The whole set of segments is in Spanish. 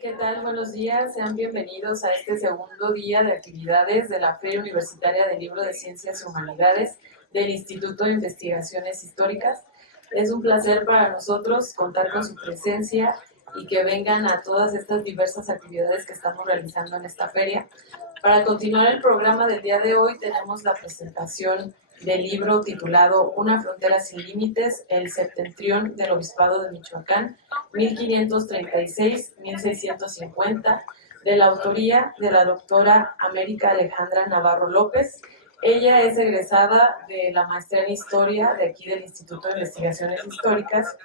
¿Qué tal? Buenos días, sean bienvenidos a este segundo día de actividades de la Feria Universitaria del Libro de Ciencias y Humanidades del Instituto de Investigaciones Históricas. Es un placer para nosotros contar con su presencia y que vengan a todas estas diversas actividades que estamos realizando en esta feria. Para continuar el programa del día de hoy tenemos la presentación del libro titulado Una frontera sin límites, el septentrión del Obispado de Michoacán, 1536-1650, de la autoría de la doctora América Alejandra Navarro López. Ella es egresada de la maestría en Historia de aquí del Instituto de Investigaciones Históricas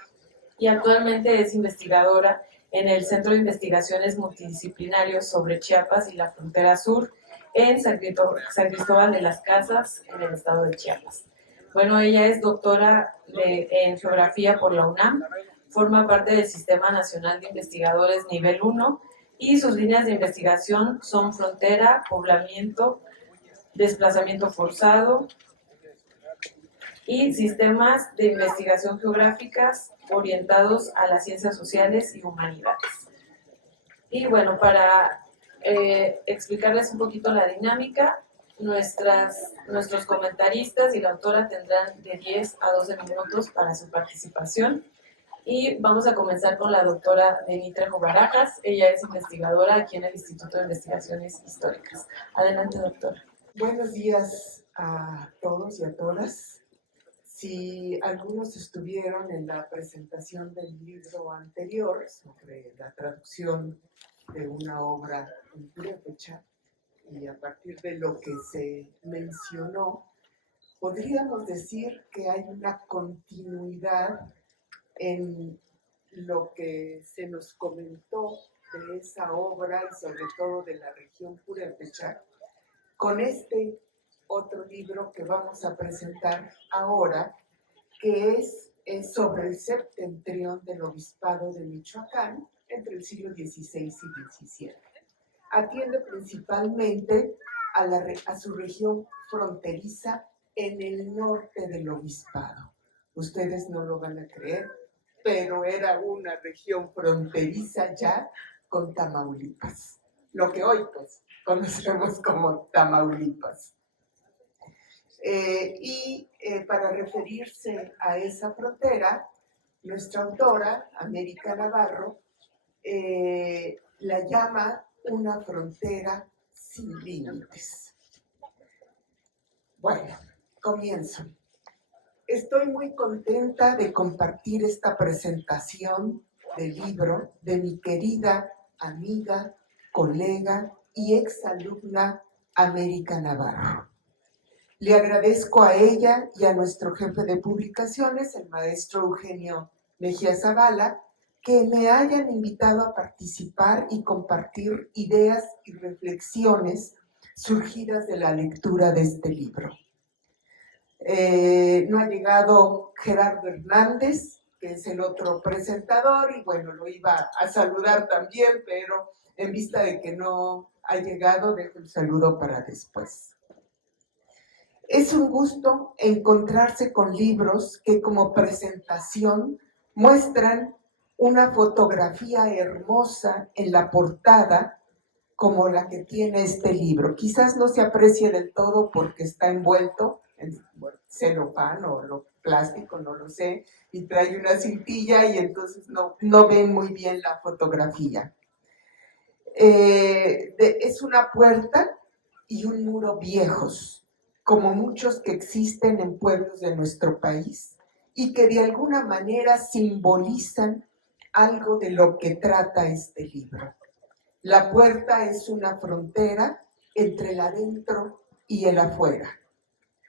y actualmente es investigadora en el Centro de Investigaciones Multidisciplinarios sobre Chiapas y la Frontera Sur en San Cristóbal de las Casas, en el estado de Chiapas. Bueno, ella es doctora en Geografía por la UNAM, forma parte del Sistema Nacional de Investigadores Nivel 1 y sus líneas de investigación son frontera, poblamiento, desplazamiento forzado y sistemas de investigación geográficas orientados a las ciencias sociales y humanidades. Y bueno, para explicarles un poquito la dinámica, nuestros comentaristas y la autora tendrán de 10 a 12 minutos para su participación. Y vamos a comenzar con la doctora Denny Trejo Barajas. Ella es investigadora aquí en el Instituto de Investigaciones Históricas. Adelante, doctora. Buenos días a todos y a todas. Si algunos estuvieron en la presentación del libro anterior sobre la traducción de una obra en purépecha, y a partir de lo que se mencionó, podríamos decir que hay una continuidad en lo que se nos comentó de esa obra y sobre todo de la región purépecha, con este otro libro que vamos a presentar ahora, que es sobre el septentrión del Obispado de Michoacán entre el siglo XVI y XVII. Atiende principalmente a su región fronteriza en el norte del Obispado. Ustedes no lo van a creer, pero era una región fronteriza ya con Tamaulipas, lo que hoy pues conocemos como Tamaulipas. Para referirse a esa frontera, nuestra autora, América Navarro, la llama una frontera sin límites. Bueno, comienzo. Estoy muy contenta de compartir esta presentación del libro de mi querida amiga, colega y exalumna América Navarro. Le agradezco a ella y a nuestro jefe de publicaciones, el maestro Eugenio Mejía Zavala, que me hayan invitado a participar y compartir ideas y reflexiones surgidas de la lectura de este libro. No ha llegado Gerardo Hernández, que es el otro presentador, y bueno, lo iba a saludar también, pero en vista de que no ha llegado, dejo el saludo para después. Es un gusto encontrarse con libros que como presentación muestran una fotografía hermosa en la portada como la que tiene este libro. Quizás no se aprecie del todo porque está envuelto en celofán o plástico, no lo sé, y trae una cintilla y entonces no ven muy bien la fotografía. Es una puerta y un muro viejos, como muchos que existen en pueblos de nuestro país y que de alguna manera simbolizan algo de lo que trata este libro. La puerta es una frontera entre el adentro y el afuera.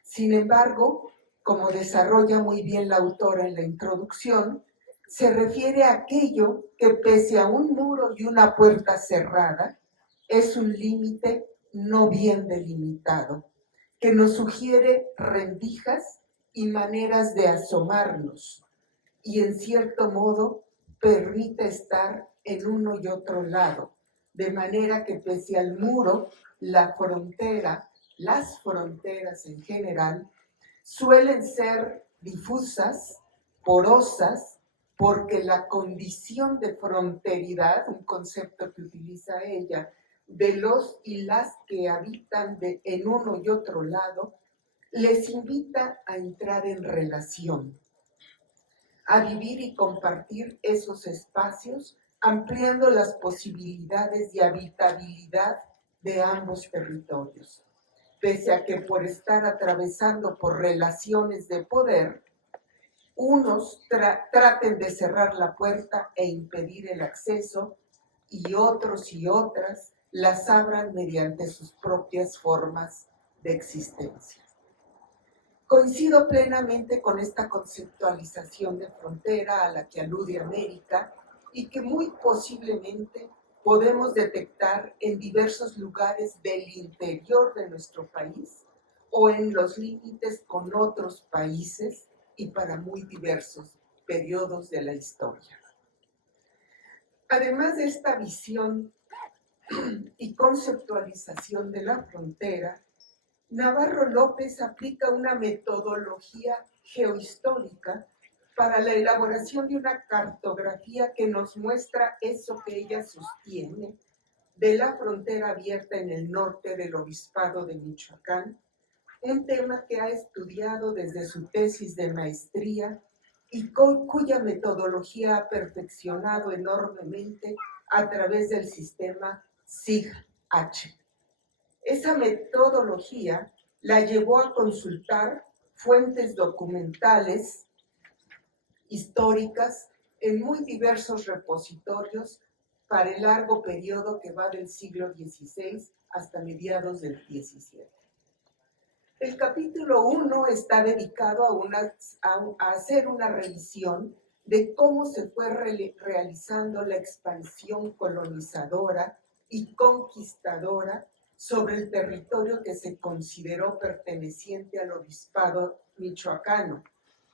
Sin embargo, como desarrolla muy bien la autora en la introducción, se refiere a aquello que pese a un muro y una puerta cerrada, es un límite no bien delimitado, que nos sugiere rendijas y maneras de asomarnos, y en cierto modo permite estar en uno y otro lado, de manera que pese al muro, la frontera, las fronteras en general, suelen ser difusas, porosas, porque la condición de fronteridad, un concepto que utiliza ella, de los y las que habitan en uno y otro lado, les invita a entrar en relación, a vivir y compartir esos espacios, ampliando las posibilidades de habitabilidad de ambos territorios. Pese a que por estar atravesando por relaciones de poder, unos traten de cerrar la puerta e impedir el acceso, y otros y otras las abran mediante sus propias formas de existencia. Coincido plenamente con esta conceptualización de frontera a la que alude América y que muy posiblemente podemos detectar en diversos lugares del interior de nuestro país o en los límites con otros países y para muy diversos periodos de la historia. Además de esta visión y conceptualización de la frontera, Navarro López aplica una metodología geohistórica para la elaboración de una cartografía que nos muestra eso que ella sostiene de la frontera abierta en el norte del Obispado de Michoacán, un tema que ha estudiado desde su tesis de maestría y cuya metodología ha perfeccionado enormemente a través del sistema SIG-H. Esa metodología la llevó a consultar fuentes documentales históricas en muy diversos repositorios para el largo periodo que va del siglo XVI hasta mediados del XVII. El capítulo 1 está dedicado a hacer una revisión de cómo se fue realizando la expansión colonizadora y conquistadora sobre el territorio que se consideró perteneciente al obispado michoacano,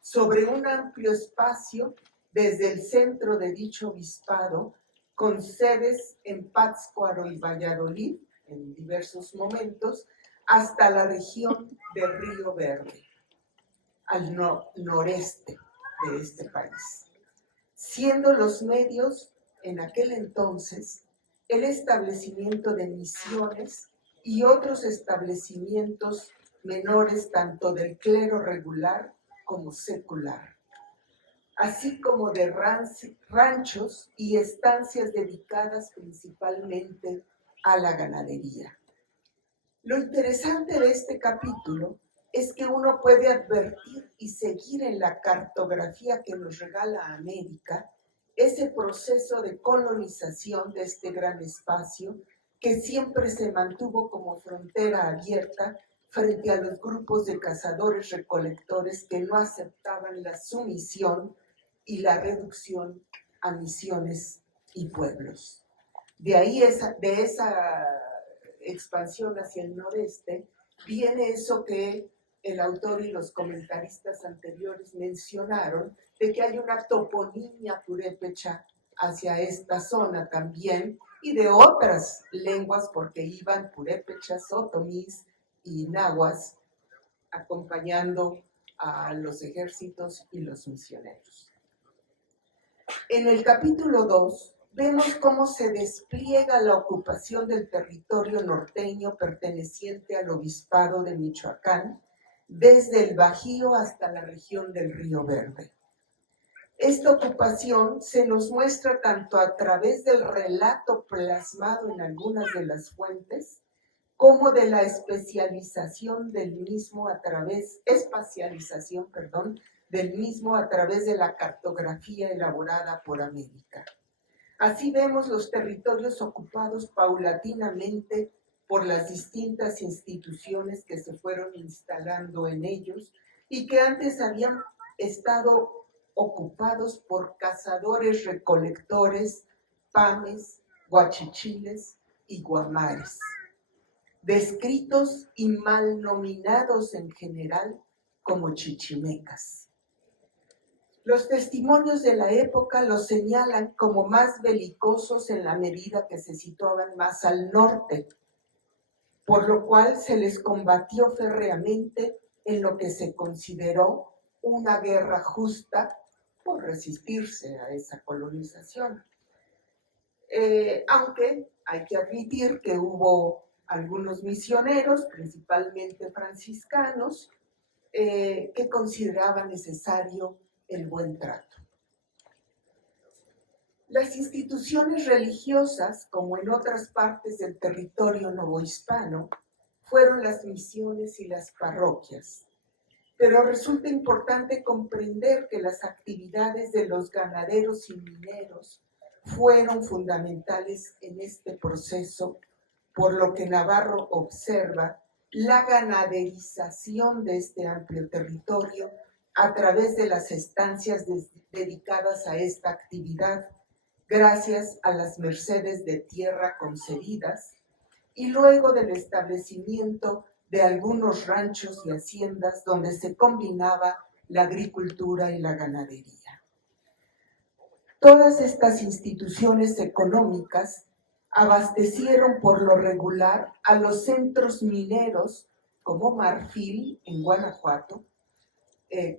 sobre un amplio espacio desde el centro de dicho obispado, con sedes en Pátzcuaro y Valladolid en diversos momentos, hasta la región de Río Verde, al noreste de este país, siendo los medios en aquel entonces el establecimiento de misiones y otros establecimientos menores tanto del clero regular como secular, así como de ranchos y estancias dedicadas principalmente a la ganadería. Lo interesante de este capítulo es que uno puede advertir y seguir en la cartografía que nos regala América ese proceso de colonización de este gran espacio que siempre se mantuvo como frontera abierta frente a los grupos de cazadores-recolectores que no aceptaban la sumisión y la reducción a misiones y pueblos. De ahí de esa expansión hacia el noreste viene eso que el autor y los comentaristas anteriores mencionaron, de que hay una toponimia purépecha hacia esta zona también, y de otras lenguas, porque iban purépechas, otomís y nahuas acompañando a los ejércitos y los misioneros. En el capítulo 2 vemos cómo se despliega la ocupación del territorio norteño perteneciente al obispado de Michoacán, desde el Bajío hasta la región del Río Verde. Esta ocupación se nos muestra tanto a través del relato plasmado en algunas de las fuentes, como de la espacialización del mismo a través de la cartografía elaborada por América. Así vemos los territorios ocupados paulatinamente por las distintas instituciones que se fueron instalando en ellos y que antes habían estado ocupados por cazadores-recolectores, pames, guachichiles y guamares, descritos y mal nominados en general como chichimecas. Los testimonios de la época los señalan como más belicosos en la medida que se situaban más al norte, por lo cual se les combatió férreamente en lo que se consideró una guerra justa por resistirse a esa colonización. Aunque hay que admitir que hubo algunos misioneros, principalmente franciscanos, que consideraban necesario el buen trato. Las instituciones religiosas, como en otras partes del territorio novohispano, fueron las misiones y las parroquias. Pero resulta importante comprender que las actividades de los ganaderos y mineros fueron fundamentales en este proceso, por lo que Navarro observa la ganaderización de este amplio territorio a través de las estancias dedicadas a esta actividad, gracias a las mercedes de tierra concedidas, y luego del establecimiento de algunos ranchos y haciendas donde se combinaba la agricultura y la ganadería. Todas estas instituciones económicas abastecieron por lo regular a los centros mineros como Marfil en Guanajuato,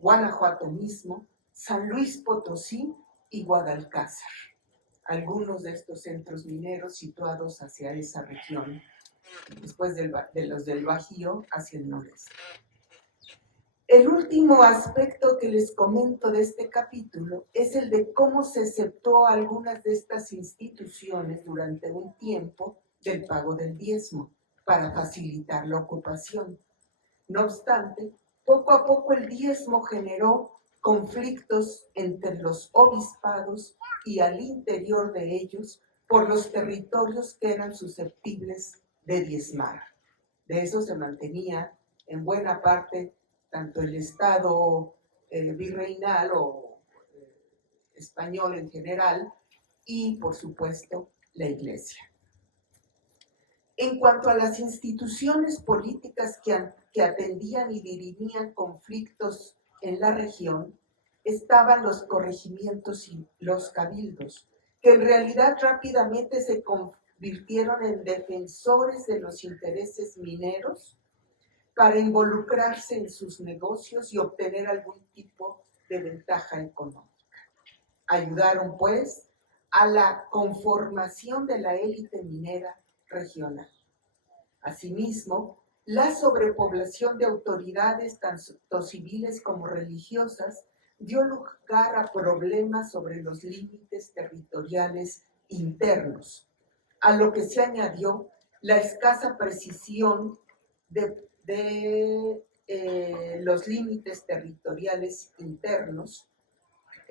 Guanajuato mismo, San Luis Potosí y Guadalcázar. Algunos de estos centros mineros situados hacia esa región, después de los del Bajío hacia el noreste. El último aspecto que les comento de este capítulo es el de cómo se aceptó a algunas de estas instituciones durante un tiempo del pago del diezmo para facilitar la ocupación. No obstante, poco a poco el diezmo generó conflictos entre los obispados y al interior de ellos por los territorios que eran susceptibles de diezmar. De eso se mantenía en buena parte tanto el Estado virreinal o español en general y, por supuesto, la Iglesia. En cuanto a las instituciones políticas que atendían y dirimían conflictos en la región, estaban los corregimientos y los cabildos, que en realidad rápidamente se convirtieron en defensores de los intereses mineros para involucrarse en sus negocios y obtener algún tipo de ventaja económica. Ayudaron, pues, a la conformación de la élite minera regional. Asimismo, la sobrepoblación de autoridades tanto civiles como religiosas dio lugar a problemas sobre los límites territoriales internos, a lo que se añadió la escasa precisión de los límites territoriales internos,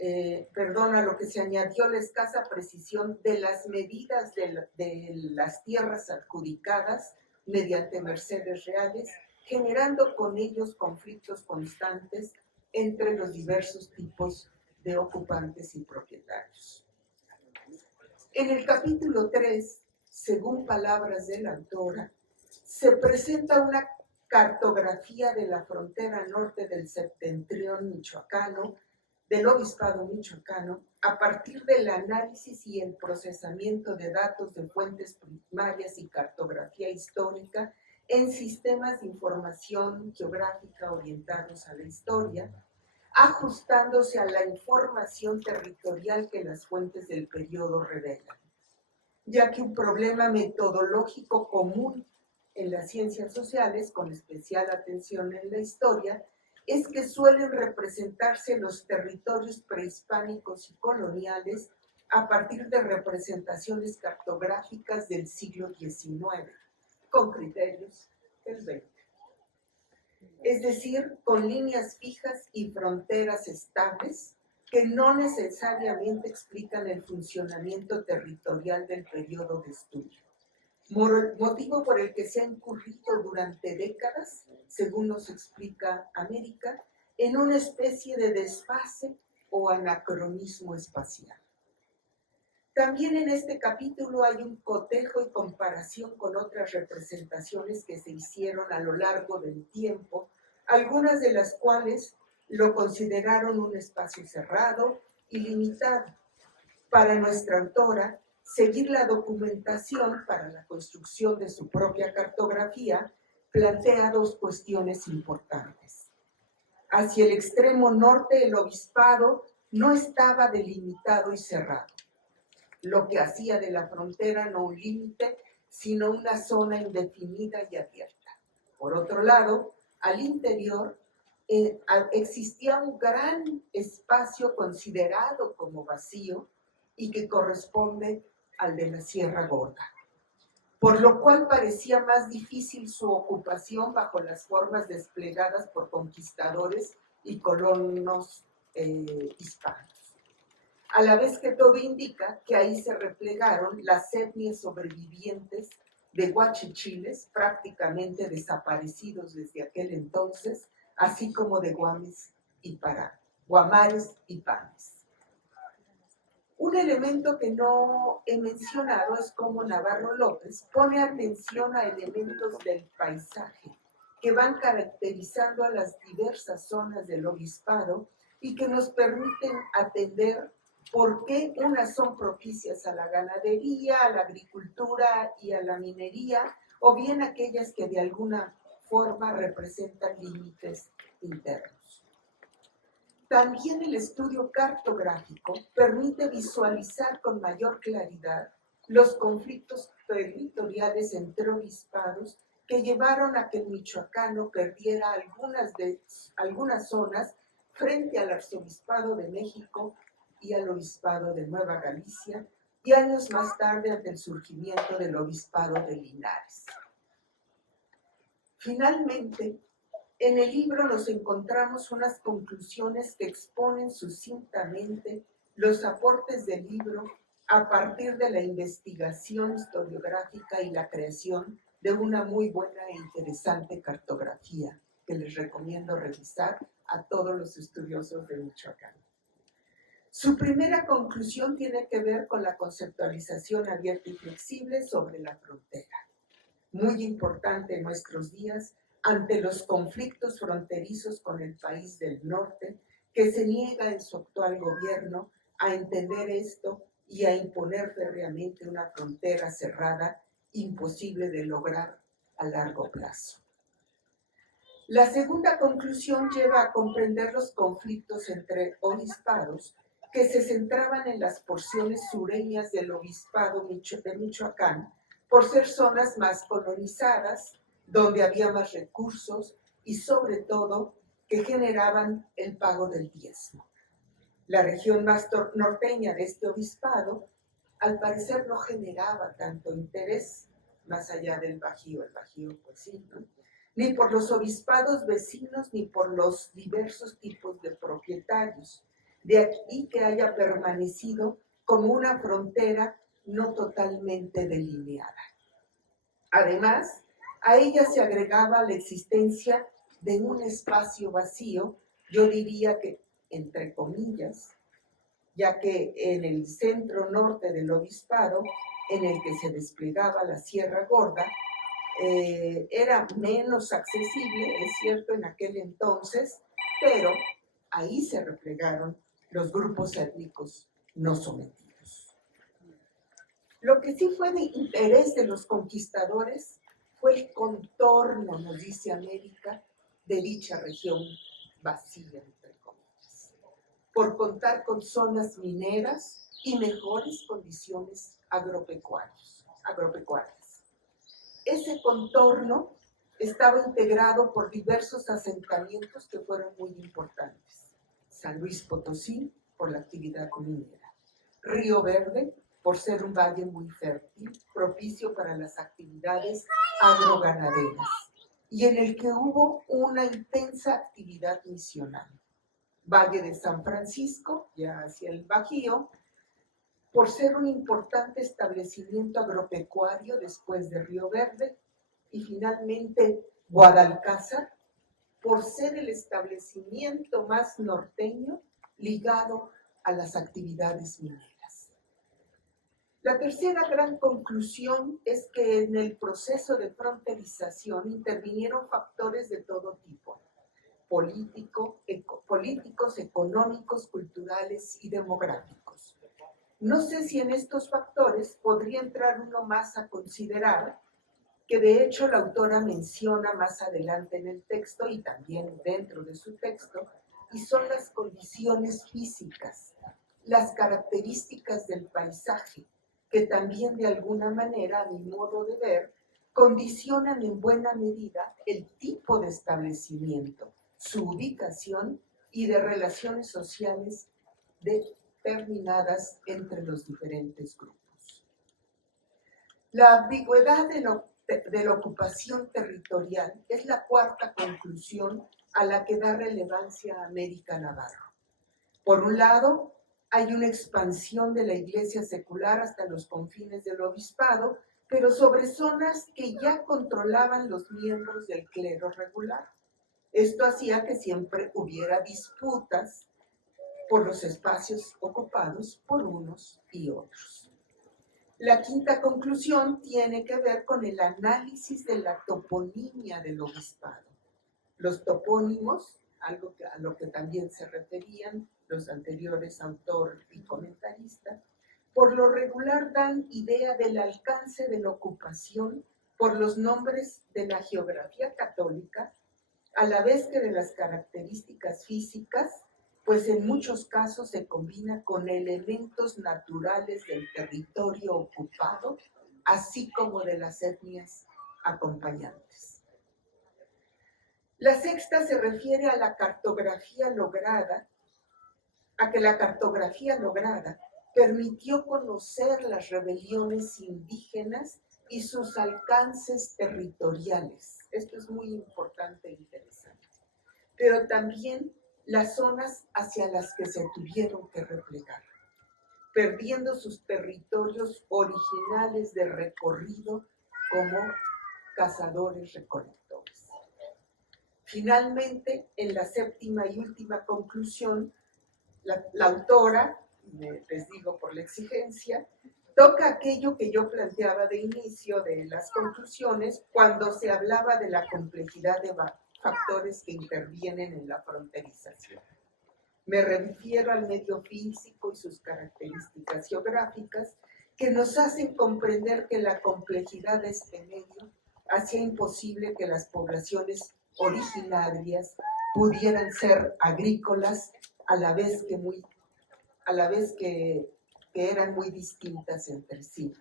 a lo que se añadió la escasa precisión de las medidas de las tierras adjudicadas mediante mercedes reales, generando con ellos conflictos constantes entre los diversos tipos de ocupantes y propietarios. En el capítulo 3, según palabras de la autora, se presenta una cartografía de la frontera norte del septentrión michoacano, del obispado michoacano, a partir del análisis y el procesamiento de datos de fuentes primarias y cartografía histórica en sistemas de información geográfica orientados a la historia, ajustándose a la información territorial que las fuentes del periodo revelan, ya que un problema metodológico común en las ciencias sociales, con especial atención en la historia, es que suelen representarse los territorios prehispánicos y coloniales a partir de representaciones cartográficas del siglo XIX, con criterios del XX. Es decir, con líneas fijas y fronteras estables que no necesariamente explican el funcionamiento territorial del periodo de estudio. Motivo por el que se ha incurrido durante décadas, según nos explica América, en una especie de desfase o anacronismo espacial. También en este capítulo hay un cotejo y comparación con otras representaciones que se hicieron a lo largo del tiempo, algunas de las cuales lo consideraron un espacio cerrado y limitado. Para nuestra autora, seguir la documentación para la construcción de su propia cartografía plantea dos cuestiones importantes. Hacia el extremo norte, el obispado no estaba delimitado y cerrado, lo que hacía de la frontera no un límite, sino una zona indefinida y abierta. Por otro lado, al interior existía un gran espacio considerado como vacío y que corresponde al de la Sierra Gorda, por lo cual parecía más difícil su ocupación bajo las formas desplegadas por conquistadores y colonos hispanos. A la vez que todo indica que ahí se replegaron las etnias sobrevivientes de guachichiles, prácticamente desaparecidos desde aquel entonces, así como de guames y guamares y panes. Un elemento que no he mencionado es cómo Navarro López pone atención a elementos del paisaje que van caracterizando a las diversas zonas del obispado y que nos permiten atender por qué unas son propicias a la ganadería, a la agricultura y a la minería, o bien aquellas que de alguna forma representan límites internos. También el estudio cartográfico permite visualizar con mayor claridad los conflictos territoriales entre obispados que llevaron a que el michoacano perdiera algunas zonas frente al arzobispado de México y al obispado de Nueva Galicia, y años más tarde ante el surgimiento del obispado de Linares. Finalmente, en el libro nos encontramos unas conclusiones que exponen sucintamente los aportes del libro a partir de la investigación historiográfica y la creación de una muy buena e interesante cartografía que les recomiendo revisar a todos los estudiosos de Michoacán. Su primera conclusión tiene que ver con la conceptualización abierta y flexible sobre la frontera, muy importante en nuestros días ante los conflictos fronterizos con el país del norte, que se niega en su actual gobierno a entender esto y a imponer férreamente una frontera cerrada, imposible de lograr a largo plazo. La segunda conclusión lleva a comprender los conflictos entre obispados que se centraban en las porciones sureñas del obispado de Michoacán, por ser zonas más colonizadas, donde había más recursos y sobre todo que generaban el pago del diezmo. La región más norteña de este obispado, al parecer, no generaba tanto interés más allá del Bajío, el Bajío pues sí, ¿no? Ni por los obispados vecinos ni por los diversos tipos de propietarios. De aquí que haya permanecido como una frontera no totalmente delineada. Además, a ella se agregaba la existencia de un espacio vacío, yo diría que entre comillas, ya que en el centro norte del obispado, en el que se desplegaba la Sierra Gorda, era menos accesible, es cierto, en aquel entonces, pero ahí se replegaron los grupos étnicos no sometidos. Lo que sí fue de interés de los conquistadores fue el contorno, nos dice América, de dicha región vacía, entre comillas, por contar con zonas mineras y mejores condiciones agropecuarias. Ese contorno estaba integrado por diversos asentamientos que fueron muy importantes. San Luis Potosí, por la actividad minera. Río Verde, por ser un valle muy fértil, propicio para las actividades agroganaderas, y en el que hubo una intensa actividad misional. Valle de San Francisco, ya hacia el Bajío, por ser un importante establecimiento agropecuario después de Río Verde, y finalmente Guadalcázar, por ser el establecimiento más norteño ligado a las actividades mineras. La tercera gran conclusión es que en el proceso de fronterización intervinieron factores de todo tipo, políticos, económicos, culturales y demográficos. No sé si en estos factores podría entrar uno más a considerar, que de hecho la autora menciona más adelante en el texto y también dentro de su texto, y son las condiciones físicas, las características del paisaje, que también de alguna manera, a mi modo de ver, condicionan en buena medida el tipo de establecimiento, su ubicación y de relaciones sociales determinadas entre los diferentes grupos. La ambigüedad de la ocupación territorial es la cuarta conclusión a la que da relevancia América Navarro. Por un lado, hay una expansión de la iglesia secular hasta los confines del obispado, pero sobre zonas que ya controlaban los miembros del clero regular. Esto hacía que siempre hubiera disputas por los espacios ocupados por unos y otros. La quinta conclusión tiene que ver con el análisis de la toponimia del obispado. Los topónimos, algo a lo que también se referían los anteriores autor y comentarista, por lo regular dan idea del alcance de la ocupación por los nombres de la geografía católica, a la vez que de las características físicas, pues en muchos casos se combina con elementos naturales del territorio ocupado, así como de las etnias acompañantes. La sexta se refiere a la cartografía lograda, a que la cartografía lograda permitió conocer las rebeliones indígenas y sus alcances territoriales. Esto es muy importante e interesante. Pero también las zonas hacia las que se tuvieron que replegar, perdiendo sus territorios originales de recorrido como cazadores-recolectores. Finalmente, en la séptima y última conclusión, la autora, les digo por la exigencia, toca aquello que yo planteaba de inicio de las conclusiones cuando se hablaba de la complejidad de factores que intervienen en la fronterización. Me refiero al medio físico y sus características geográficas que nos hacen comprender que la complejidad de este medio hacía imposible que las poblaciones originarias pudieran ser agrícolas a la vez que eran muy distintas entre sí.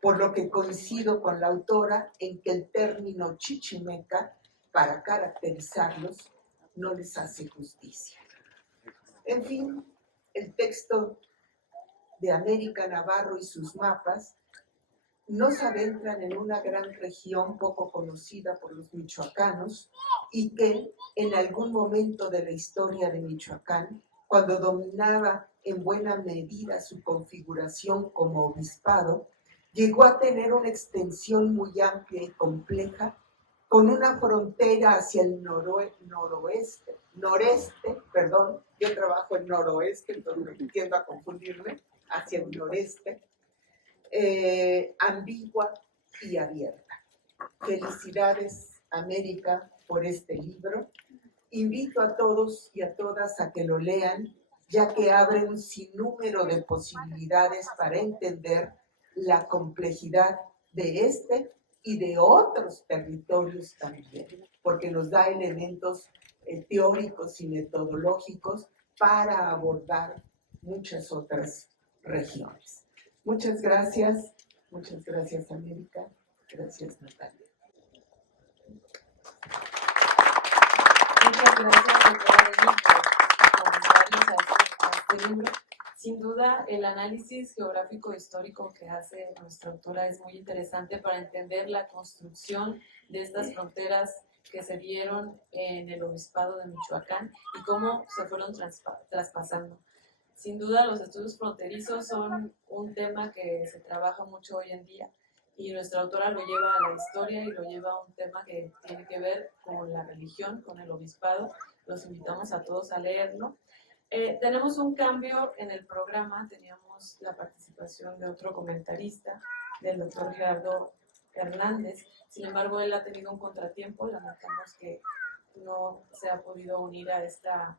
Por lo que coincido con la autora en que el término chichimeca, para caracterizarlos, no les hace justicia. En fin, el texto de América Navarro y sus mapas nos adentran en una gran región poco conocida por los michoacanos y que en algún momento de la historia de Michoacán, cuando dominaba en buena medida su configuración como obispado, llegó a tener una extensión muy amplia y compleja, con una frontera hacia el noreste, yo trabajo en noroeste, entonces me tiendo a confundirme, hacia el noreste, ambigua y abierta. Felicidades, América, por este libro. Invito a todos y a todas a que lo lean, ya que abre un sinnúmero de posibilidades para entender la complejidad de este y de otros territorios también, porque nos da elementos teóricos y metodológicos para abordar muchas otras regiones. Muchas gracias América, gracias Natalia. Muchas gracias, doctora Eli, por comentarles a este libro. Sin duda, el análisis geográfico histórico que hace nuestra autora es muy interesante para entender la construcción de estas fronteras que se dieron en el obispado de Michoacán y cómo se fueron traspasando. Sin duda, los estudios fronterizos son un tema que se trabaja mucho hoy en día y nuestra autora lo lleva a la historia y lo lleva a un tema que tiene que ver con la religión, con el obispado. Los invitamos a todos a leerlo. Tenemos un cambio en el programa, teníamos la participación de otro comentarista, del doctor Gerardo Hernández. Sin embargo, él ha tenido un contratiempo, lamentamos que no se ha podido unir a esta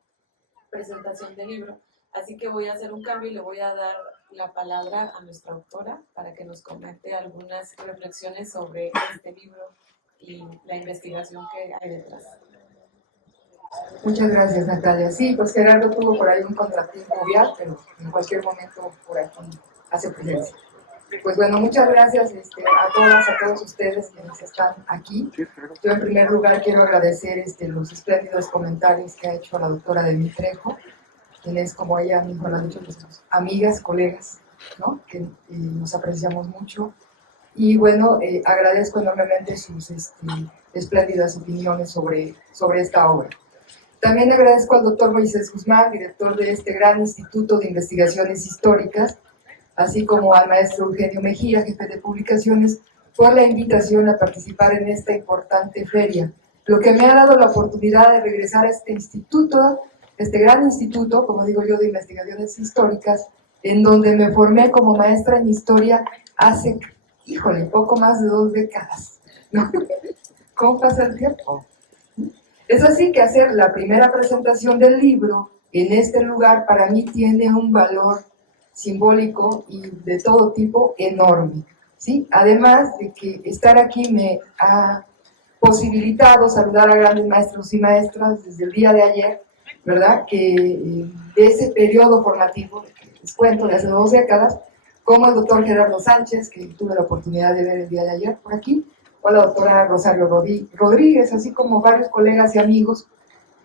presentación del libro. Así que voy a hacer un cambio y le voy a dar la palabra a nuestra autora para que nos comente algunas reflexiones sobre este libro y la investigación que hay detrás. Muchas gracias, Natalia. Sí, pues Gerardo tuvo por ahí un contratiempo vial, pero en cualquier momento por aquí hace presencia. Pues bueno, muchas gracias a todas, a todos ustedes quienes están aquí. Yo en primer lugar quiero agradecer los espléndidos comentarios que ha hecho la doctora Denny Trejo, quien es, como ella misma lo ha dicho, pues, amigas, colegas, ¿no? Que nos apreciamos mucho. Y bueno, agradezco enormemente sus espléndidas opiniones sobre esta obra. También agradezco al doctor Moisés Guzmán, director de este gran Instituto de Investigaciones Históricas, así como al maestro Eugenio Mejía, jefe de publicaciones, por la invitación a participar en esta importante feria, lo que me ha dado la oportunidad de regresar a este instituto, este gran instituto, como digo yo, de investigaciones históricas, en donde me formé como maestra en historia hace, híjole, poco más de 2 décadas, ¿no? ¿Cómo pasa el tiempo? Es así que hacer la primera presentación del libro en este lugar para mí tiene un valor simbólico y de todo tipo enorme, ¿sí? Además de que estar aquí me ha posibilitado saludar a grandes maestros y maestras desde el día de ayer, ¿verdad? Que de ese periodo formativo, que les cuento, de hace 2 décadas, como el doctor Gerardo Sánchez, que tuve la oportunidad de ver el día de ayer por aquí, o la doctora Rosario Rodríguez, así como varios colegas y amigos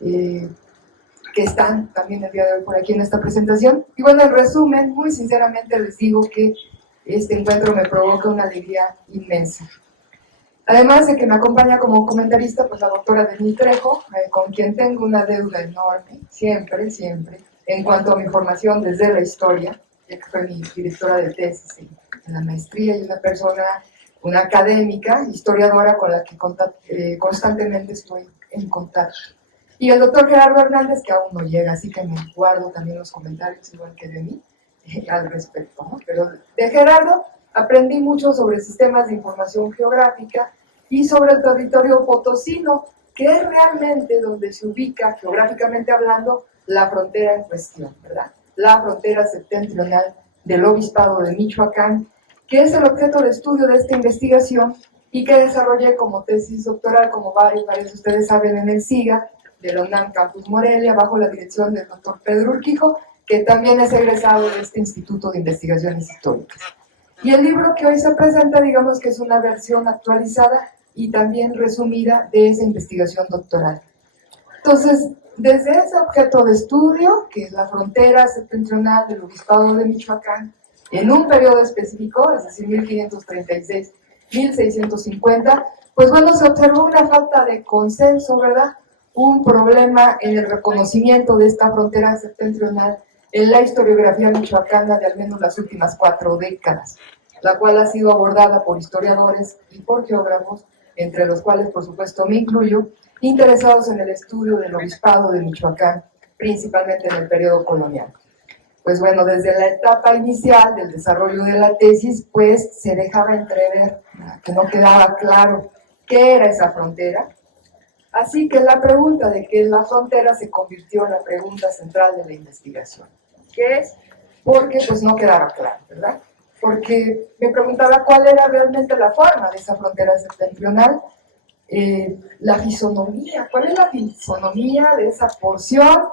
que están también el día de hoy por aquí en esta presentación. Y bueno, en resumen, muy sinceramente les digo que este encuentro me provoca una alegría inmensa. Además de que me acompaña como comentarista, pues la doctora Denny Trejo, con quien tengo una deuda enorme, siempre, en cuanto a mi formación desde la historia, ya que fue mi directora de tesis en la maestría, y una académica, historiadora con la que constantemente estoy en contacto. Y el doctor Gerardo Hernández, que aún no llega, así que me guardo también los comentarios, igual que de mí, al respecto, ¿no? Pero de Gerardo aprendí mucho sobre sistemas de información geográfica y sobre el territorio potosino, que es realmente donde se ubica, geográficamente hablando, la frontera en cuestión, ¿verdad? La frontera septentrional del Obispado de Michoacán, que es el objeto de estudio de esta investigación y que desarrollé como tesis doctoral, como varios de ustedes saben, en el SIGA, de la UNAM Campus Morelia, bajo la dirección del doctor Pedro Urquijo, que también es egresado de este Instituto de Investigaciones Históricas. Y el libro que hoy se presenta, digamos que es una versión actualizada y también resumida de esa investigación doctoral. Entonces, desde ese objeto de estudio, que es la frontera septentrional del Obispado de Michoacán, en un periodo específico, es decir, 1536-1650, pues bueno, se observó una falta de consenso, ¿verdad? Un problema en el reconocimiento de esta frontera septentrional en la historiografía michoacana de al menos las últimas 4 décadas, la cual ha sido abordada por historiadores y por geógrafos, entre los cuales, por supuesto, me incluyo, interesados en el estudio del Obispado de Michoacán, principalmente en el periodo colonial. Pues bueno, desde la etapa inicial del desarrollo de la tesis, pues se dejaba entrever que no quedaba claro qué era esa frontera. Así que la pregunta de qué es la frontera se convirtió en la pregunta central de la investigación. ¿Qué es? Porque pues no quedaba claro, ¿verdad? Porque me preguntaba cuál era realmente la forma de esa frontera septentrional, la fisonomía, cuál es la fisonomía de esa porción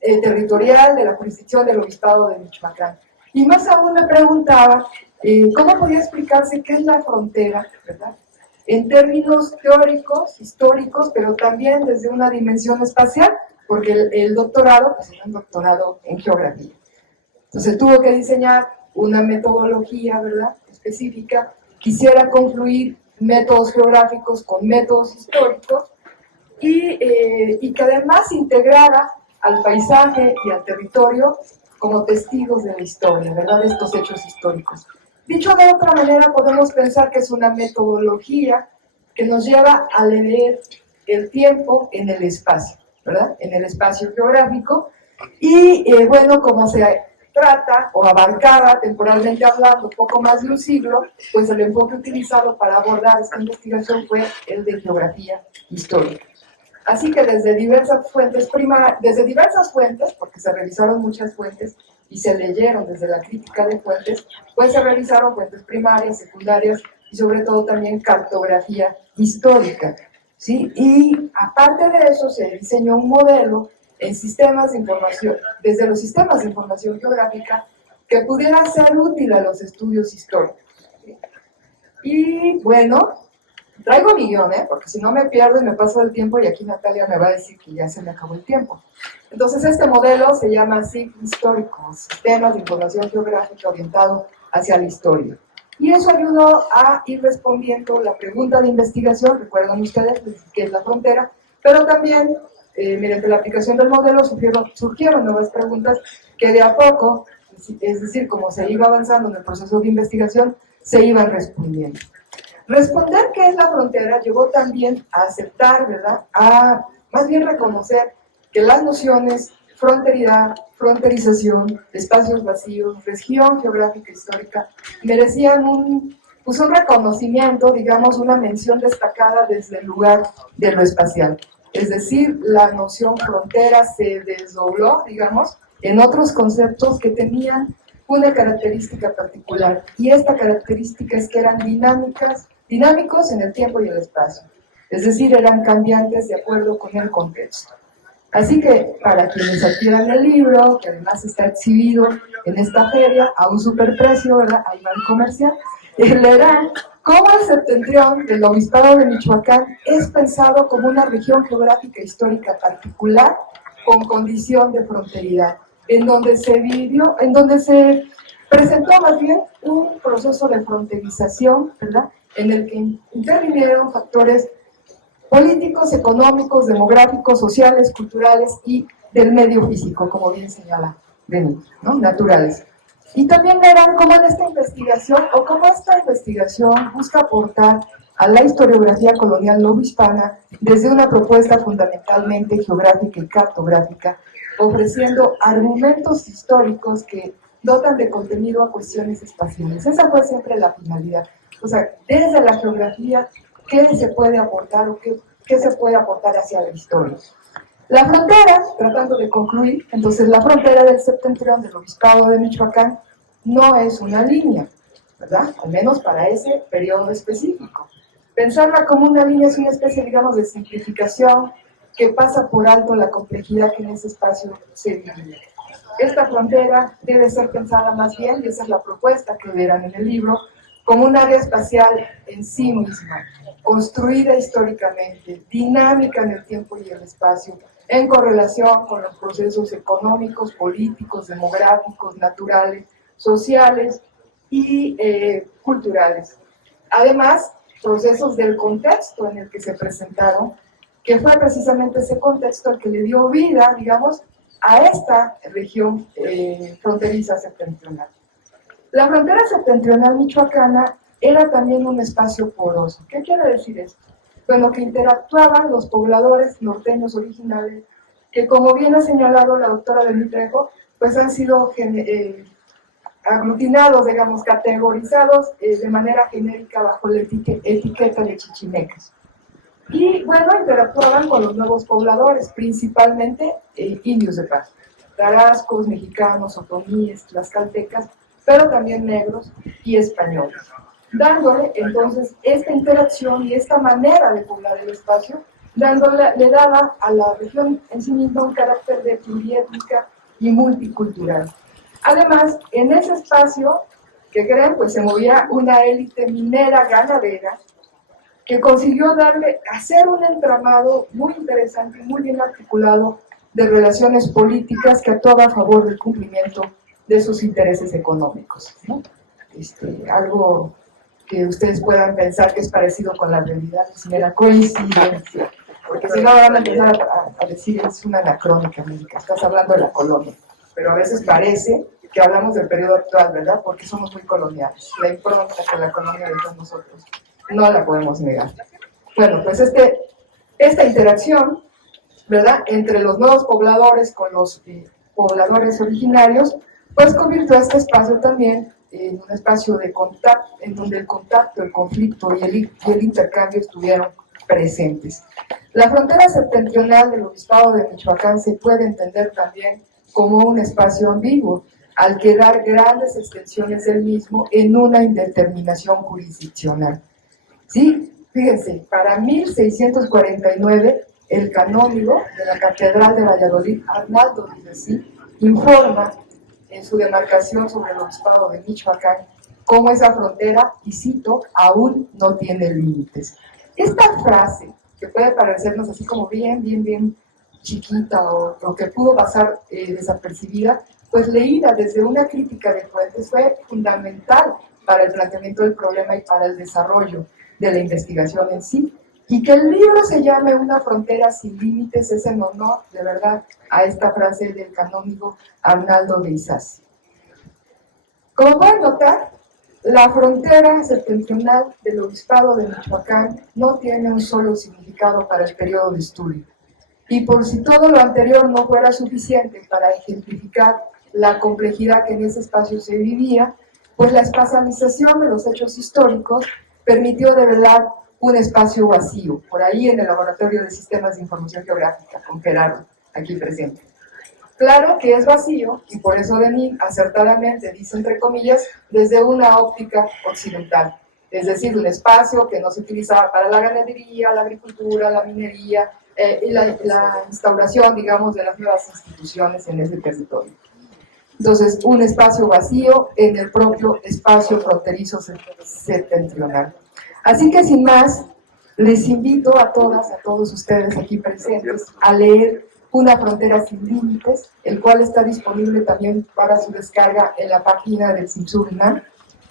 territorial de la jurisdicción del Obispado de Michoacán. Y más aún me preguntaba cómo podía explicarse qué es la frontera, ¿verdad? En términos teóricos, históricos, pero también desde una dimensión espacial, porque el doctorado pues era un doctorado en geografía. Entonces tuvo que diseñar una metodología, ¿verdad?, específica. Quisiera confluir métodos geográficos con métodos históricos y que además integrara al paisaje y al territorio como testigos de la historia, ¿verdad?, de estos hechos históricos. Dicho de otra manera, podemos pensar que es una metodología que nos lleva a leer el tiempo en el espacio, ¿verdad?, en el espacio geográfico. Y bueno, como se trata o abarcaba temporalmente hablando poco más de un siglo, pues el enfoque utilizado para abordar esta investigación fue el de geografía histórica. Así que desde diversas fuentes, porque se revisaron muchas fuentes y se leyeron desde la crítica de fuentes, pues se revisaron fuentes primarias, secundarias y sobre todo también cartografía histórica. ¿sí? Y aparte de eso se diseñó un modelo en sistemas de información, desde los sistemas de información geográfica, que pudiera ser útil a los estudios históricos. Y bueno, traigo mi guión, porque si no me pierdo y me paso el tiempo, y aquí Natalia me va a decir que ya se me acabó el tiempo. Entonces este modelo se llama SIG histórico, Sistemas de Información Geográfica Orientado hacia la Historia. Y eso ayudó a ir respondiendo la pregunta de investigación, recuerdan ustedes qué es la frontera, pero también mediante la aplicación del modelo surgieron nuevas preguntas que de a poco, es decir, como se iba avanzando en el proceso de investigación, se iban respondiendo. Responder qué es la frontera llevó también a aceptar, ¿verdad?, a más bien reconocer que las nociones fronteridad, fronterización, espacios vacíos, región geográfica histórica, merecían un reconocimiento, digamos, una mención destacada desde el lugar de lo espacial. Es decir, la noción frontera se desdobló, digamos, en otros conceptos que tenían una característica particular, y esta característica es que eran dinámicos en el tiempo y el espacio, es decir, eran cambiantes de acuerdo con el contexto. Así que para quienes adquieran el libro, que además está exhibido en esta feria a un superprecio, ¿verdad?, ahí va el comercial, leerán cómo el septentrión del Obispado de Michoacán es pensado como una región geográfica histórica particular con condición de fronteridad, en donde se presentó más bien un proceso de fronterización, ¿verdad?, en el que intervinieron factores políticos, económicos, demográficos, sociales, culturales y del medio físico, como bien señala Denis, ¿no?, naturales. Y también verán cómo en esta investigación, o cómo esta investigación busca aportar a la historiografía colonial novohispana desde una propuesta fundamentalmente geográfica y cartográfica, ofreciendo argumentos históricos que dotan de contenido a cuestiones espaciales. Esa fue siempre la finalidad. O sea, desde la geografía, ¿qué se puede aportar o qué se puede aportar hacia la historia? La frontera, tratando de concluir, entonces la frontera del septentrión del Obispado de Michoacán no es una línea, ¿verdad?, al menos para ese periodo específico. Pensarla como una línea es una especie, digamos, de simplificación que pasa por alto la complejidad que en ese espacio se vive. Esta frontera debe ser pensada más bien, y esa es la propuesta que verán en el libro, como un área espacial en sí misma, construida históricamente, dinámica en el tiempo y el espacio, en correlación con los procesos económicos, políticos, demográficos, naturales, sociales y culturales. Además, procesos del contexto en el que se presentaron, que fue precisamente ese contexto el que le dio vida, digamos, a esta región fronteriza septentrional. La frontera septentrional michoacana era también un espacio poroso. ¿Qué quiere decir esto? Bueno, que interactuaban los pobladores norteños originales, que, como bien ha señalado la doctora Denis Trejo, pues han sido aglutinados, digamos, categorizados de manera genérica bajo la etiqueta de chichimecas. Y bueno, interactuaban con los nuevos pobladores, principalmente indios de paz, tarascos, mexicanos, otomíes, tlaxcaltecas, pero también negros y españoles, dándole entonces esta interacción y esta manera de poblar el espacio, le daba a la región en sí misma un carácter de pluriétnica y multicultural. Además, en ese espacio, que creen, pues se movía una élite minera ganadera que consiguió hacer un entramado muy interesante y muy bien articulado de relaciones políticas que actuaba a favor del cumplimiento de sus intereses económicos, ¿no? Algo que ustedes puedan pensar que es parecido con la realidad, es mera coincidencia, porque si no van a empezar a decir es una anacrónica, América, estás hablando de la colonia, pero a veces parece que hablamos del periodo actual, ¿verdad?, porque somos muy coloniales, la impronta que la colonia dejó en nosotros no la podemos negar. Bueno, pues esta interacción, ¿verdad?, entre los nuevos pobladores con los pobladores originarios, pues convirtió a este espacio también en un espacio de contacto, en donde el contacto, el conflicto y el intercambio estuvieron presentes. La frontera septentrional del Obispado de Michoacán se puede entender también como un espacio ambiguo, al quedar grandes extensiones del mismo en una indeterminación jurisdiccional. ¿Sí? Fíjense, para 1649, el canónigo de la Catedral de Valladolid, Arnaldo de Izazi, informa en su demarcación sobre el obispado de Michoacán cómo esa frontera, y cito, aún no tiene límites. Esta frase, que puede parecernos así como bien chiquita o que pudo pasar desapercibida, pues leída desde una crítica de fuentes fue fundamental para el planteamiento del problema y para el desarrollo de la investigación en sí. Y que el libro se llame Una frontera sin límites es en honor, de verdad, a esta frase del canónigo Arnaldo de Izazi. Como pueden notar, la frontera septentrional del obispado de Michoacán no tiene un solo significado para el periodo de estudio. Y por si todo lo anterior no fuera suficiente para ejemplificar la complejidad que en ese espacio se vivía, pues la espacialización de los hechos históricos permitió develar un espacio vacío, por ahí en el Laboratorio de Sistemas de Información Geográfica, con Gerardo, aquí presente. Claro que es vacío, y por eso Denis acertadamente dice, entre comillas, desde una óptica occidental, es decir, un espacio que no se utilizaba para la ganadería, la agricultura, la minería, y la instauración, digamos, de las nuevas instituciones en ese territorio. Entonces, un espacio vacío en el propio espacio fronterizo septentrional. Así que, sin más, les invito a todas, a todos ustedes aquí presentes, a leer Una frontera sin límites, el cual está disponible también para su descarga en la página del CIMSURNAM.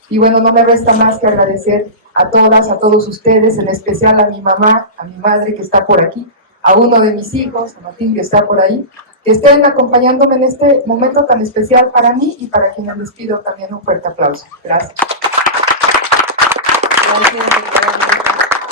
Y bueno, no me resta más que agradecer a todas, a todos ustedes, en especial a mi mamá, a mi madre que está por aquí, a uno de mis hijos, a Martín, que está por ahí, que estén acompañándome en este momento tan especial para mí y para quienes les pido también un fuerte aplauso. Gracias. Gracias, doctora.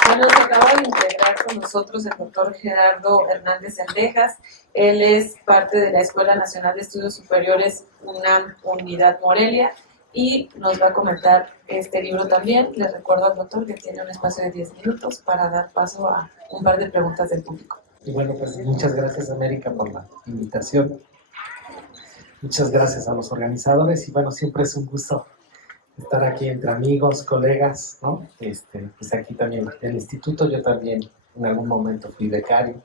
Bueno, se acaba de integrar con nosotros el doctor Gerardo Hernández Sendejas. Él es parte de la Escuela Nacional de Estudios Superiores UNAM Unidad Morelia y nos va a comentar este libro también. Les recuerdo al doctor que tiene un espacio de 10 minutos para dar paso a un par de preguntas del público. Y bueno, pues muchas gracias, América, por la invitación. Muchas gracias a los organizadores y bueno, siempre es un gusto estar aquí entre amigos, colegas, ¿no? Pues aquí también del instituto, yo también en algún momento fui becario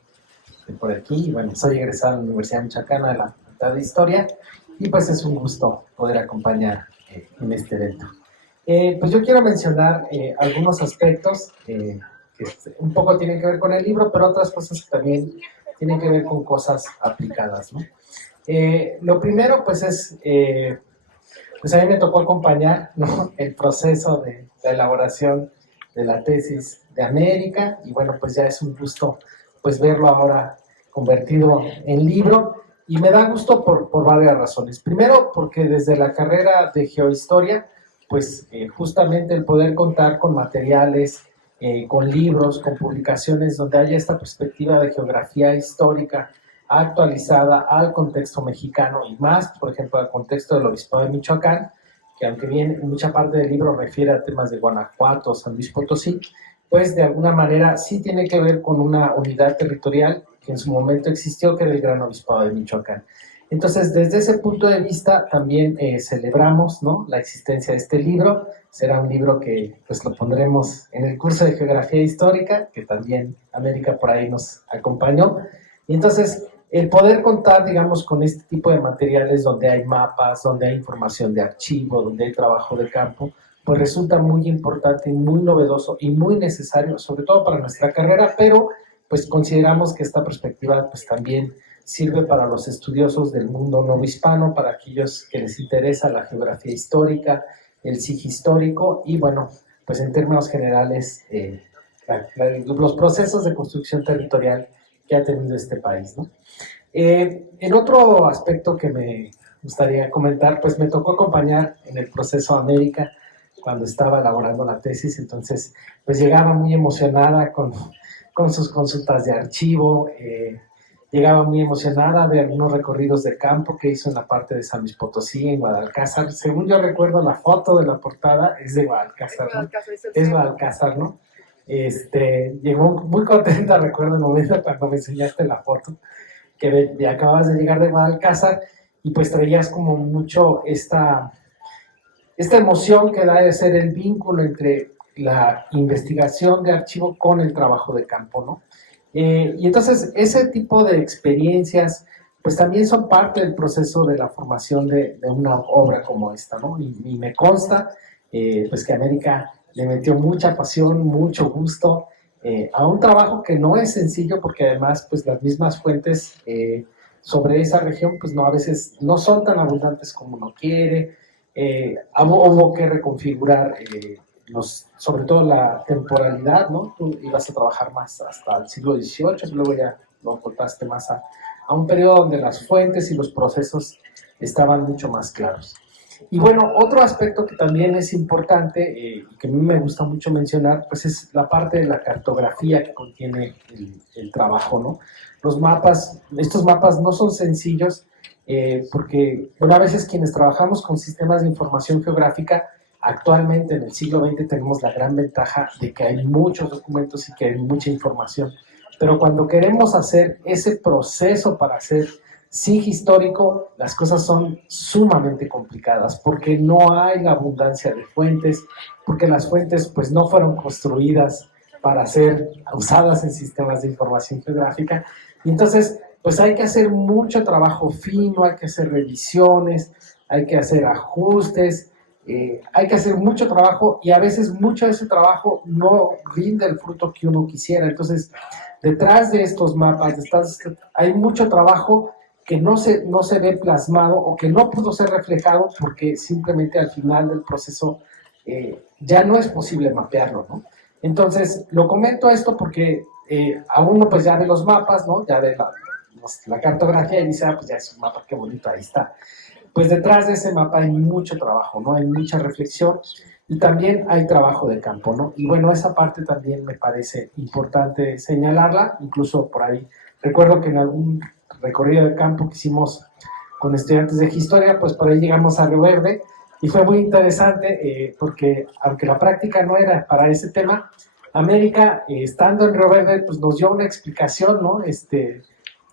de por aquí y bueno, soy egresado de la Universidad Michoacana de la Facultad de Historia y pues es un gusto poder acompañar en este evento. Pues yo quiero mencionar algunos aspectos que un poco tienen que ver con el libro, pero otras cosas que también tienen que ver con cosas aplicadas, ¿no? Lo primero, pues es, pues a mí me tocó acompañar, ¿no?, el proceso de la elaboración de la tesis de América, y bueno, pues ya es un gusto, pues verlo ahora convertido en libro, y me da gusto por varias razones. Primero, porque desde la carrera de Geohistoria, pues justamente el poder contar con materiales, con libros, con publicaciones donde haya esta perspectiva de geografía histórica actualizada al contexto mexicano y más, por ejemplo, al contexto del Obispado de Michoacán, que aunque bien en mucha parte del libro refiere a temas de Guanajuato, San Luis Potosí, pues de alguna manera sí tiene que ver con una unidad territorial que en su momento existió, que era el Gran Obispado de Michoacán. Entonces, desde ese punto de vista, también celebramos, ¿no?, la existencia de este libro. Será un libro que pues lo pondremos en el curso de Geografía Histórica, que también América por ahí nos acompañó. Y entonces, el poder contar, digamos, con este tipo de materiales donde hay mapas, donde hay información de archivo, donde hay trabajo de campo, pues resulta muy importante, muy novedoso y muy necesario, sobre todo para nuestra carrera, pero pues consideramos que esta perspectiva pues también sirve para los estudiosos del mundo no hispano, para aquellos que les interesa la geografía histórica, el histórico y bueno, pues en términos generales los procesos de construcción territorial que ha tenido este país, ¿no? El otro aspecto que me gustaría comentar, pues me tocó acompañar en el proceso América cuando estaba elaborando la tesis, entonces pues llegaba muy emocionada con sus consultas de archivo, llegaba muy emocionada de algunos recorridos de campo que hizo en la parte de San Luis Potosí, en Guadalcázar. Según yo recuerdo, la foto de la portada es de Guadalcázar, ¿no? Es Guadalcázar, ¿no? Llegó muy contenta, recuerdo el momento cuando me enseñaste la foto, que acababas de llegar de Guadalcázar y pues traías como mucho esta emoción que da de ser el vínculo entre la investigación de archivo con el trabajo de campo, ¿no? Y entonces ese tipo de experiencias pues también son parte del proceso de la formación de una obra como esta, ¿no? Y me consta pues que América le metió mucha pasión, mucho gusto a un trabajo que no es sencillo, porque además pues las mismas fuentes sobre esa región pues no, a veces no son tan abundantes como uno quiere. Hubo que reconfigurar sobre todo la temporalidad, ¿no? Tú ibas a trabajar más hasta el siglo XVIII, luego ya lo cortaste más a un periodo donde las fuentes y los procesos estaban mucho más claros. Y bueno, otro aspecto que también es importante y que a mí me gusta mucho mencionar, pues es la parte de la cartografía que contiene el trabajo, ¿no? Los mapas, estos mapas no son sencillos porque, bueno, a veces quienes trabajamos con sistemas de información geográfica, actualmente en el siglo XX tenemos la gran ventaja de que hay muchos documentos y que hay mucha información. Pero cuando queremos hacer ese proceso para hacer SIG histórico, las cosas son sumamente complicadas porque no hay la abundancia de fuentes, porque las fuentes pues no fueron construidas para ser usadas en sistemas de información geográfica. Y entonces pues hay que hacer mucho trabajo fino, hay que hacer revisiones, hay que hacer ajustes, hay que hacer mucho trabajo y a veces mucho de ese trabajo no rinde el fruto que uno quisiera. Entonces, detrás de estos mapas hay mucho trabajo que no se ve plasmado o que no pudo ser reflejado porque simplemente al final del proceso ya no es posible mapearlo, ¿no? Entonces, lo comento esto porque a uno pues ya ve los mapas, ¿no? Ya ve la cartografía y dice, pues ya es un mapa, qué bonito, ahí está. Pues detrás de ese mapa hay mucho trabajo, ¿no? Hay mucha reflexión y también hay trabajo de campo, ¿no? Y bueno, esa parte también me parece importante señalarla, incluso por ahí. Recuerdo que en algún recorrido de campo que hicimos con estudiantes de historia, pues por ahí llegamos a Río Verde y fue muy interesante porque aunque la práctica no era para ese tema, América, estando en Río Verde, pues nos dio una explicación, ¿no?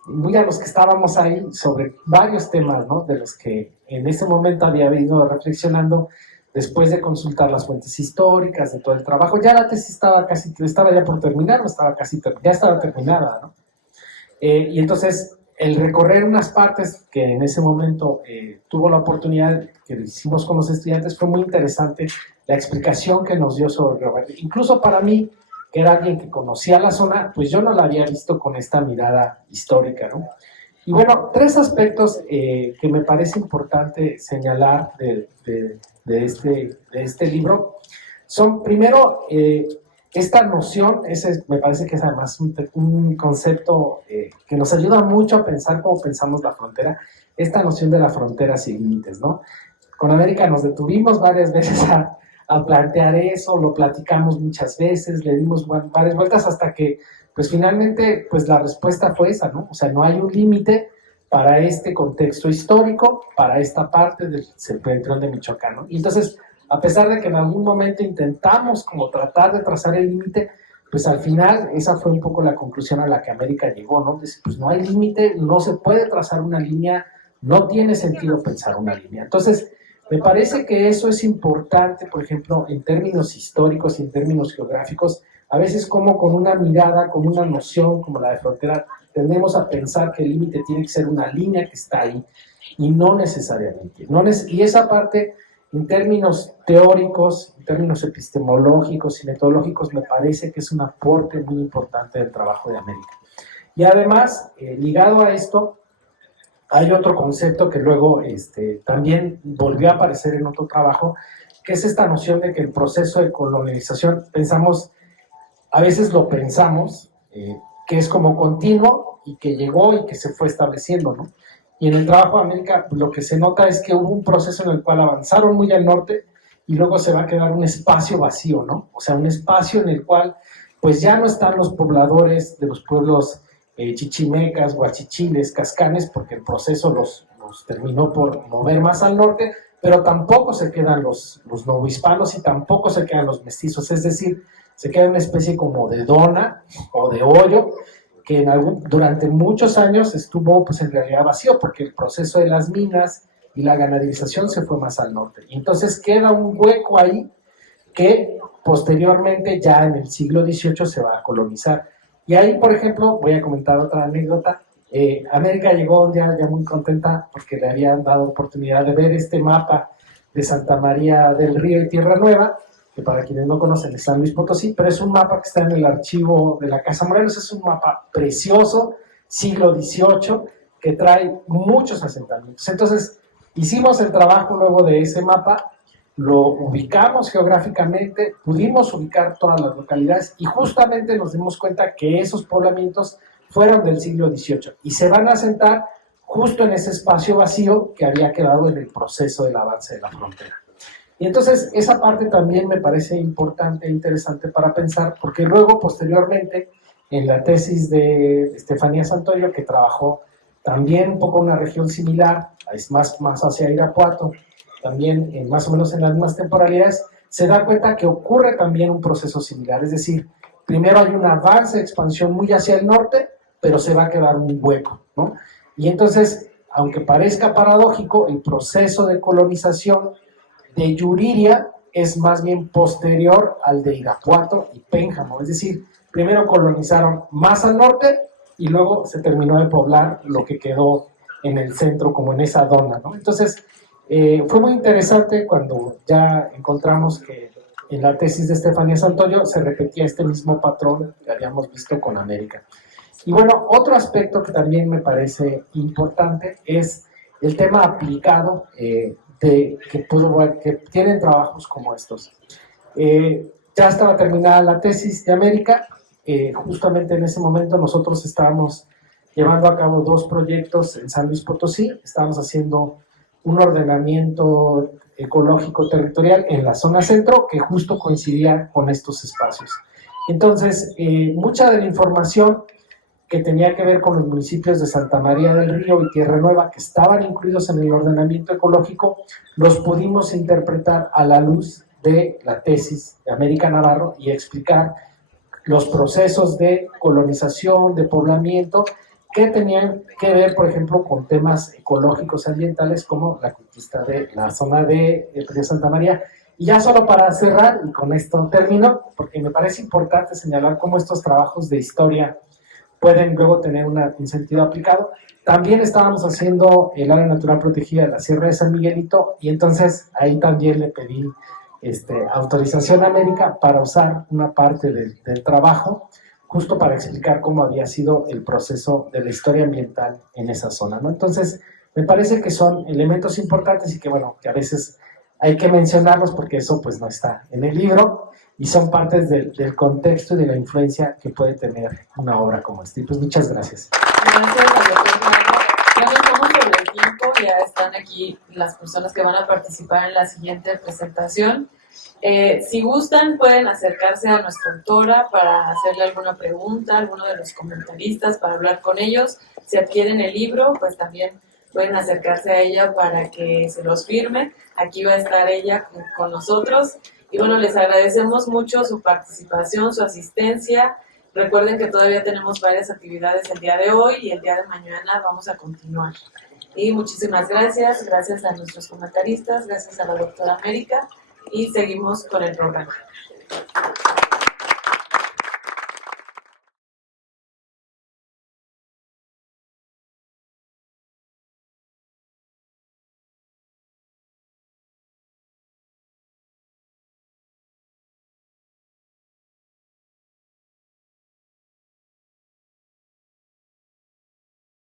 Muy a los que estábamos ahí sobre varios temas, ¿no? De los que en ese momento había venido reflexionando después de consultar las fuentes históricas, de todo el trabajo. Ya la tesis estaba ya por terminar, ya estaba terminada, ¿no? Y entonces el recorrer unas partes que en ese momento tuvo la oportunidad que hicimos con los estudiantes fue muy interesante la explicación que nos dio sobre Río Verde. Incluso para mí, que era alguien que conocía la zona, pues yo no la había visto con esta mirada histórica, ¿no? Y bueno, tres aspectos que me parece importante señalar de este libro son, primero, esta noción, me parece que es además un concepto que nos ayuda mucho a pensar cómo pensamos la frontera, esta noción de la frontera sin límites, ¿no? Con América nos detuvimos varias veces a plantear eso, lo platicamos muchas veces, le dimos varias vueltas hasta que, pues finalmente, pues la respuesta fue esa, ¿no? O sea, no hay un límite para este contexto histórico, para esta parte del septentrión de Michoacán, ¿no? Y entonces, a pesar de que en algún momento intentamos como tratar de trazar el límite, pues al final esa fue un poco la conclusión a la que América llegó, ¿no? Pues no hay límite, no se puede trazar una línea, no tiene sentido pensar una línea. Entonces, me parece que eso es importante, por ejemplo, en términos históricos y en términos geográficos, a veces como con una mirada, con una noción como la de frontera, tendemos a pensar que el límite tiene que ser una línea que está ahí, y no necesariamente. Y esa parte, en términos teóricos, en términos epistemológicos y metodológicos, me parece que es un aporte muy importante del trabajo de América. Y además, ligado a esto, hay otro concepto que luego también volvió a aparecer en otro trabajo, que es esta noción de que el proceso de colonización, a veces lo pensamos, que es como continuo y que llegó y que se fue estableciendo, ¿no? Y en el trabajo de América lo que se nota es que hubo un proceso en el cual avanzaron muy al norte y luego se va a quedar un espacio vacío, ¿no? O sea, un espacio en el cual pues ya no están los pobladores de los pueblos chichimecas, guachichiles, cascanes, porque el proceso los terminó por mover más al norte, pero tampoco se quedan los novohispanos y tampoco se quedan los mestizos, es decir, se queda una especie como de dona o de hoyo que durante muchos años estuvo pues en realidad vacío, porque el proceso de las minas y la ganaderización se fue más al norte, y entonces queda un hueco ahí que posteriormente ya en el siglo XVIII se va a colonizar. Y ahí, por ejemplo, voy a comentar otra anécdota. América llegó ya muy contenta porque le habían dado oportunidad de ver este mapa de Santa María del Río y Tierra Nueva, que para quienes no conocen es San Luis Potosí, pero es un mapa que está en el archivo de la Casa Morelos. Es un mapa precioso, siglo XVIII, que trae muchos asentamientos. Entonces, hicimos el trabajo luego de ese mapa, lo ubicamos geográficamente, pudimos ubicar todas las localidades y justamente nos dimos cuenta que esos poblamientos fueron del siglo XVIII y se van a asentar justo en ese espacio vacío que había quedado en el proceso del avance de la frontera. Y entonces esa parte también me parece importante e interesante para pensar, porque luego, posteriormente, en la tesis de Estefanía Santoyo, que trabajó también un poco en una región similar, es más hacia Irapuato, también más o menos en las mismas temporalidades, se da cuenta que ocurre también un proceso similar. Es decir, primero hay un avance de expansión muy hacia el norte, pero se va a quedar un hueco, ¿no? Y entonces, aunque parezca paradójico, el proceso de colonización de Yuriria es más bien posterior al de Irapuato y Pénjamo. Es decir, primero colonizaron más al norte y luego se terminó de poblar lo que quedó en el centro, como en esa dona, ¿no? Entonces, fue muy interesante cuando ya encontramos que en la tesis de Estefanía Santoyo se repetía este mismo patrón que habíamos visto con América. Y bueno, otro aspecto que también me parece importante es el tema aplicado que tienen trabajos como estos. Ya estaba terminada la tesis de América, justamente en ese momento nosotros estábamos llevando a cabo 2 proyectos en San Luis Potosí. Estábamos haciendo un ordenamiento ecológico territorial en la zona centro que justo coincidía con estos espacios. Entonces, mucha de la información que tenía que ver con los municipios de Santa María del Río y Tierra Nueva, que estaban incluidos en el ordenamiento ecológico, los pudimos interpretar a la luz de la tesis de América Navarro y explicar los procesos de colonización, de poblamiento, que tenían que ver, por ejemplo, con temas ecológicos ambientales como la conquista de la zona de Santa María. Y ya solo para cerrar, y con esto termino, porque me parece importante señalar cómo estos trabajos de historia pueden luego tener un sentido aplicado. También estábamos haciendo el área natural protegida de la Sierra de San Miguelito, y entonces ahí también le pedí autorización a América para usar una parte del trabajo justo para explicar cómo había sido el proceso de la historia ambiental en esa zona, ¿no? Entonces, me parece que son elementos importantes y que, bueno, que a veces hay que mencionarlos porque eso pues no está en el libro y son partes del contexto y de la influencia que puede tener una obra como esta. Y pues muchas gracias. Gracias al doctor Mario. Ya nos vamos sobre el tiempo, ya están aquí las personas que van a participar en la siguiente presentación. Si gustan, pueden acercarse a nuestra autora para hacerle alguna pregunta, a alguno de los comentaristas, para hablar con ellos. Si adquieren el libro, pues también pueden acercarse a ella para que se los firme. Aquí va a estar ella con nosotros. Y bueno, les agradecemos mucho su participación, su asistencia. Recuerden que todavía tenemos varias actividades el día de hoy y el día de mañana vamos a continuar. Y muchísimas gracias, gracias a nuestros comentaristas, gracias a la doctora América y seguimos con el programa.